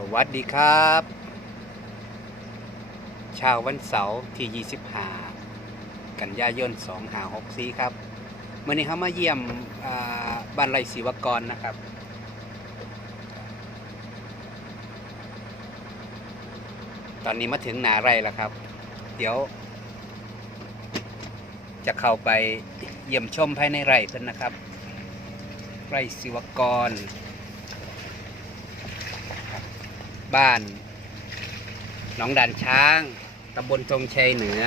สวัสดีครับ เช้าวันเสาร์ที่ 25 กันยายน2564ครับเมื่อนี้เขามาเยี่ยมบ้านไรศิวกรนะครับ ตอนนี้มาถึงนาไรแล้วครับ เดี๋ยว จะเข้าไปเยี่ยมชมภายในไร่เพิ่นนะครับ ไร่ศิวกร บ้านหนองด่านช้างตำบลทรงชัยเหนือ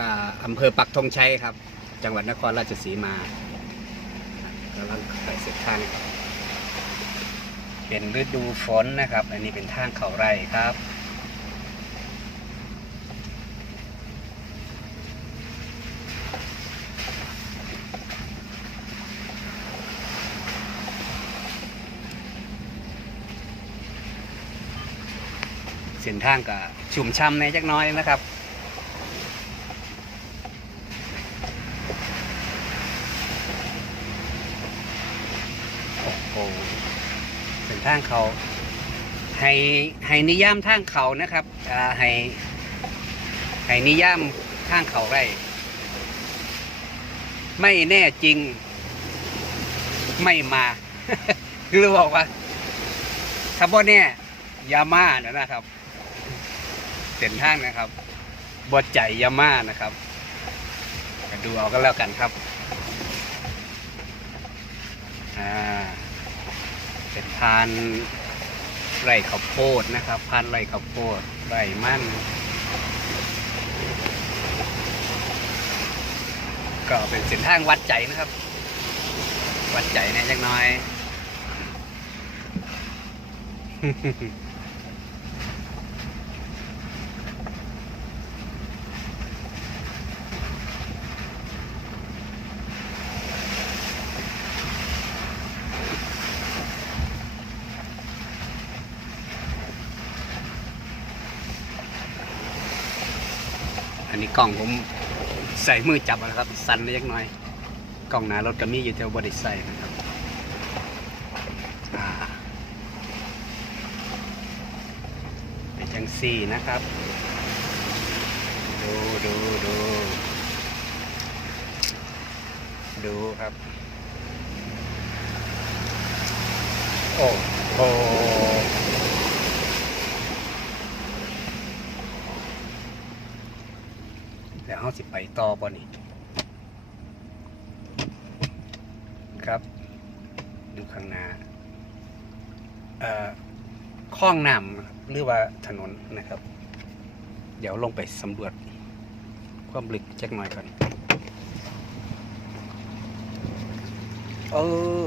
อ่าอำเภอปักธงชัยครับ จังหวัดนครราชสีมากำลังไปเส้นทางเป็นฤดูฝนนะครับ อันนี้เป็นทางเขาไร่ครับ เส้นทางก็ชุ่มช่ำในจักน้อยนะครับโอ้โหเส้นทางเขาให้ให้นิยามทางเขานะครับให้ให้นิยามทางเขาไรไม่แน่จริง ไม่มาคือบอกว่าคำว่าเนี่ยยามานะครับ เส้นทางนะครับบดใจยาม่านะครับดูเอาก็แล้วกันครับอ่าเป็นพานไร่ข้าวโพดนะครับพานไร่ข้าวโพดไร่มันก็เป็นเส้นทางวัดใจนะครับ วัดใจน่จักน้อย นนี้กล้องผมใส่มือจับนะครับ สั่นเล็กน้อยกล้องหน้ารถก็มีอยู่แต่ว่าบไดิใส่นะครับอ่าเป็นจังสี่นะครับ ดูดูดูดูครับ โอ้โห แล้ว เขาสิไปต่อป่นี่ครับ ดูข้างหน้าเอ่อคลองน้ำหรือว่าถนนนะครับ เดี๋ยวลงไปสำรวจ ความลึกจักหน่อยก่อน เออ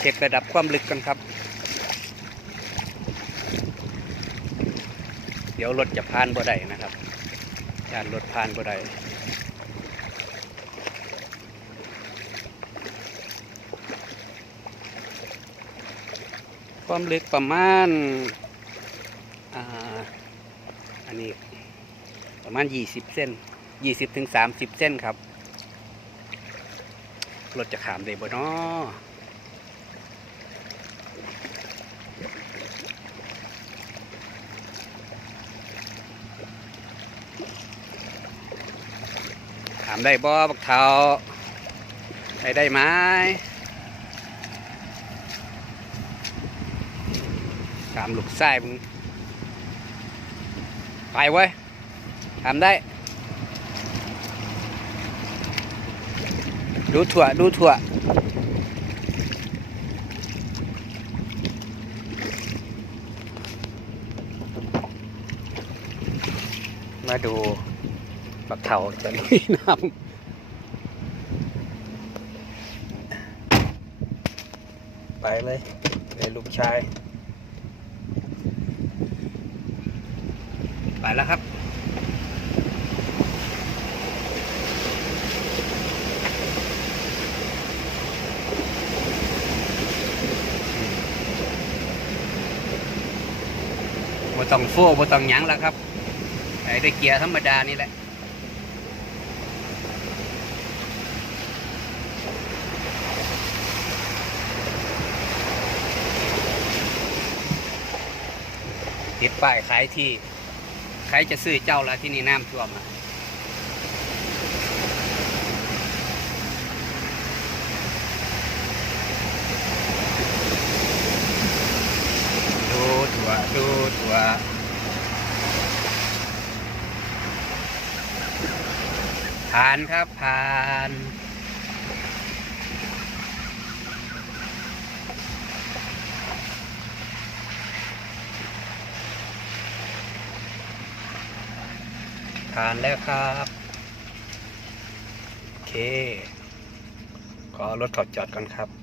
เช็คระดับความลึกกันครับ เดี๋ยวรถจะผ่านบ่ได้นะครับยานรถผ่านบ่ได้ความลึกประมาณอ่าอันนี้ประมาณ 20 เส้น 20ถึง30 เส้นครับ รถจะขามได้บ่เนาะามได้บ่บักเทาได้ได้ไหมถามลูกไส้มึงไปเว้ยถามได้ ดูถั่วดูถั่วมาดู บักเถาจะลุยน้ำไปเลยเลยลูกชาย ไปแล้วครับ บ่ต้องโฟบ่ต้องหยังแล้วครับไอ้ด้เกียร์ธรรมดานี่แหละ ติดป้ายขายที่ใครจะซื้อเจ้าละที่นี่น้ำท่วมอะดูถั่วดูถั่วผ่านครับผ่าน ทานแล้วครับโอเค ขอรถขอจอดก่อนครับ